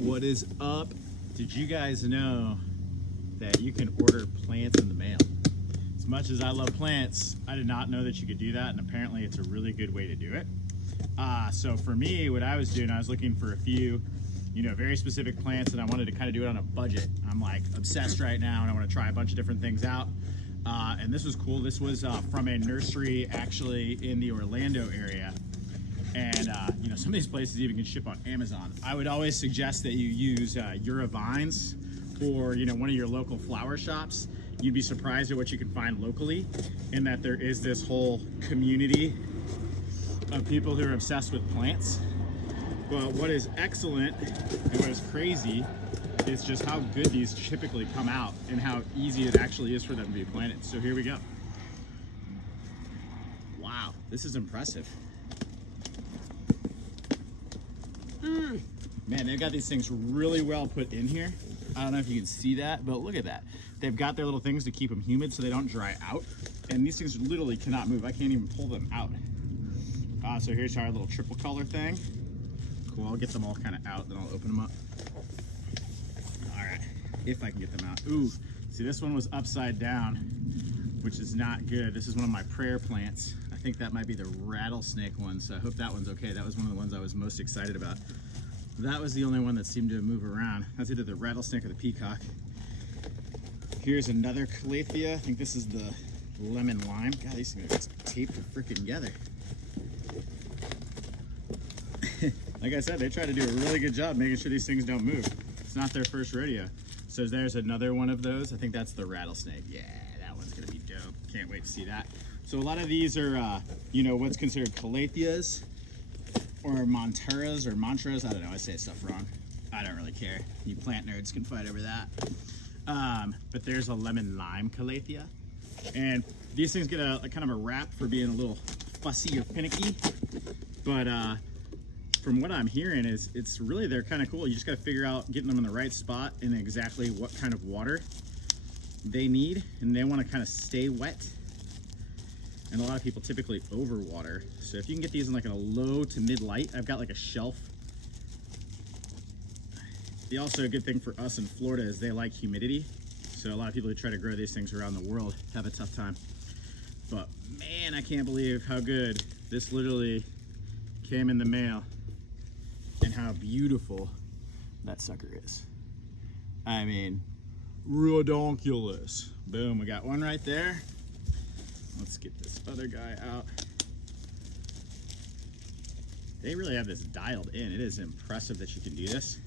What is up? Did you guys know that you can order plants in the mail? As much as I love plants, I did not know that you could do that, and apparently it's a really good way to do it. So for me, what I was doing, I was looking for a few, very specific plants, and I wanted to kind of do it on a budget. I'm like obsessed right now, and I want to try a bunch of different things out. And this was cool. This was from a nursery actually in the Orlando area. And some of these places even can ship on Amazon. I would always suggest that you use Vines or one of your local flower shops. You'd be surprised at what you can find locally, in that there is this whole community of people who are obsessed with plants. But what is excellent and what is crazy is just how good these typically come out and how easy it actually is for them to be planted. So here we go. Wow, this is impressive. Man, they've got these things really well put in here. I don't know if you can see that, but look at that. They've got their little things to keep them humid so they don't dry out. And these things literally cannot move. I can't even pull them out. So here's our little triple color thing. Cool, I'll get them all kind of out, then I'll open them up. All right, if I can get them out. Ooh, see, this one was upside down, which is not good. This is one of my prayer plants. I think that might be the rattlesnake one, so I hope that one's okay. That was one of the ones I was most excited about. That was the only one that seemed to move around. That's either the rattlesnake or the peacock. Here's another calathea. I think this is the lemon lime. God, these things are taped freaking together. Like I said, they try to do a really good job making sure these things don't move. It's not their first rodeo. So there's another one of those. I think that's the rattlesnake. Yeah, that one's gonna be dope. Can't wait to see that. So a lot of these are, what's considered calatheas or monteras or mantras. I don't know, I say stuff wrong. I don't really care. You plant nerds can fight over that. But there's a lemon lime calathea. And these things get a kind of a rap for being a little fussy or finicky. But from what I'm hearing is it's really, they're kind of cool. You just got to figure out getting them in the right spot and exactly what kind of water they need. And they want to kind of stay wet. And a lot of people typically overwater. So if you can get these in like a low to mid light, I've got like a shelf. Also a good thing for us in Florida is they like humidity. So a lot of people who try to grow these things around the world have a tough time. But man, I can't believe how good this literally came in the mail and how beautiful that sucker is. I mean, redonkulous. Boom, we got one right there. Let's get this other guy out. They really have this dialed in. It is impressive that you can do this.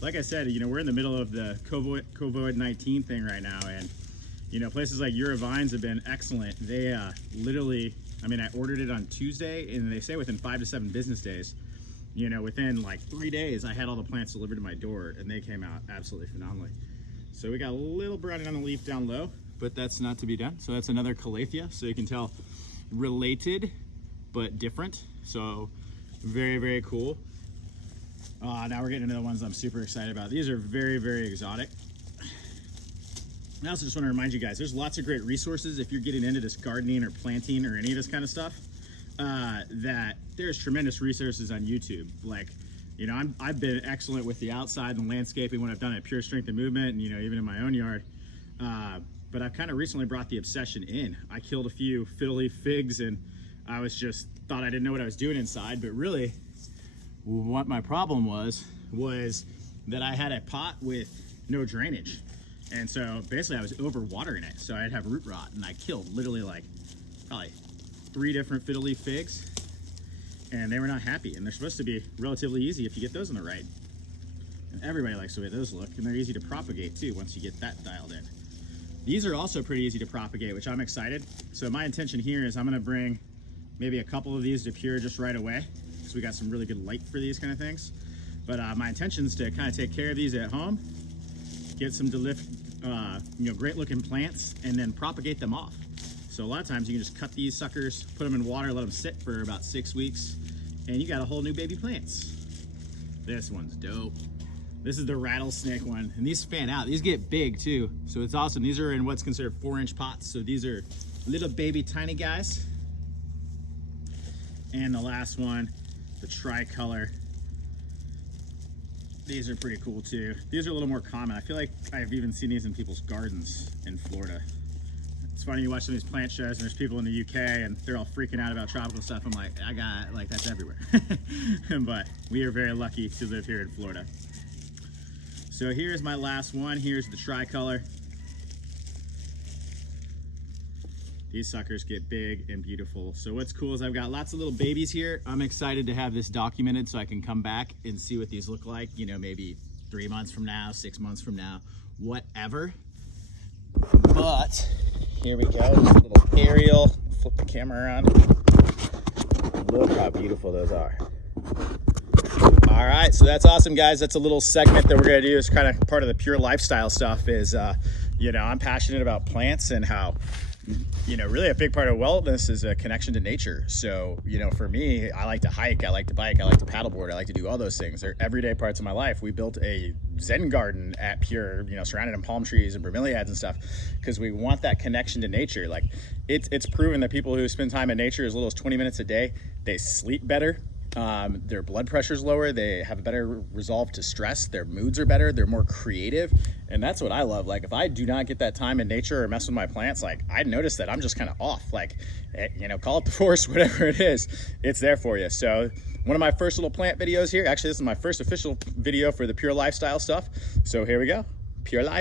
Like I said, we're in the middle of the COVID-19 thing right now, and places like Vines have been excellent. They literally, I ordered it on Tuesday, and they say within 5 to 7 business days, within like 3 days, I had all the plants delivered to my door, and they came out absolutely phenomenally. So we got a little browning on the leaf down low, but that's not to be done. So that's another calathea. So you can tell related, but different. So very, very cool. Now we're getting into the ones I'm super excited about. These are very, very exotic. I also just want to remind you guys, there's lots of great resources if you're getting into this gardening or planting or any of this kind of stuff, that there's tremendous resources on YouTube. Like, I've been excellent with the outside and landscaping when I've done it pure strength and movement, and even in my own yard. But I've kind of recently brought the obsession in. I killed a few fiddle leaf figs, and I was just thought I didn't know what I was doing inside, but really what my problem was that I had a pot with no drainage. And so basically I was overwatering it. So I'd have root rot, and I killed literally like probably 3 different fiddle leaf figs, and they were not happy. And they're supposed to be relatively easy if you get those in the right. And everybody likes the way those look, and they're easy to propagate too once you get that dialed in. These are also pretty easy to propagate, which I'm excited. So my intention here is I'm gonna bring maybe a couple of these to Pure just right away, because we got some really good light for these kind of things. But my intention is to kind of take care of these at home, get some great looking plants, and then propagate them off. So a lot of times you can just cut these suckers, put them in water, let them sit for about 6 weeks, and you got a whole new baby plants. This one's dope. This is the rattlesnake one, and these fan out. These get big too, so it's awesome. These are in what's considered 4-inch pots, so these are little baby tiny guys. And the last one, the tricolor. These are pretty cool too. These are a little more common. I feel like I've even seen these in people's gardens in Florida. It's funny, you watch some of these plant shows and there's people in the UK and they're all freaking out about tropical stuff. I'm like, that's everywhere. But we are very lucky to live here in Florida. So here's my last one. Here's the tricolor. These suckers get big and beautiful. So what's cool is I've got lots of little babies here. I'm excited to have this documented so I can come back and see what these look like, you know, maybe 3 months from now, 6 months from now, whatever. But here we go, just a little aerial. Flip the camera around. Look how beautiful those are. All right, so that's awesome, guys. That's a little segment that we're gonna do. It's kind of part of the pure lifestyle stuff is, you know, I'm passionate about plants and how, you know, really a big part of wellness is a connection to nature. So, you know, for me, I like to hike, I like to bike, I like to paddleboard, I like to do all those things. They're everyday parts of my life. We built a Zen garden at Pure, you know, surrounded in palm trees and bromeliads and stuff, because we want that connection to nature. Like it's proven that people who spend time in nature as little as 20 minutes a day, they sleep better. Their blood pressure's lower, they have a better resolve to stress, their moods are better, they're more creative, and that's what I love. Like if I do not get that time in nature or mess with my plants, like I notice that I'm just kind of off. Like, you know, call it the force, whatever it is, it's there for you. So one of my first little plant videos here, actually this is my first official video for the Pure Lifestyle stuff. So here we go, Pure Life.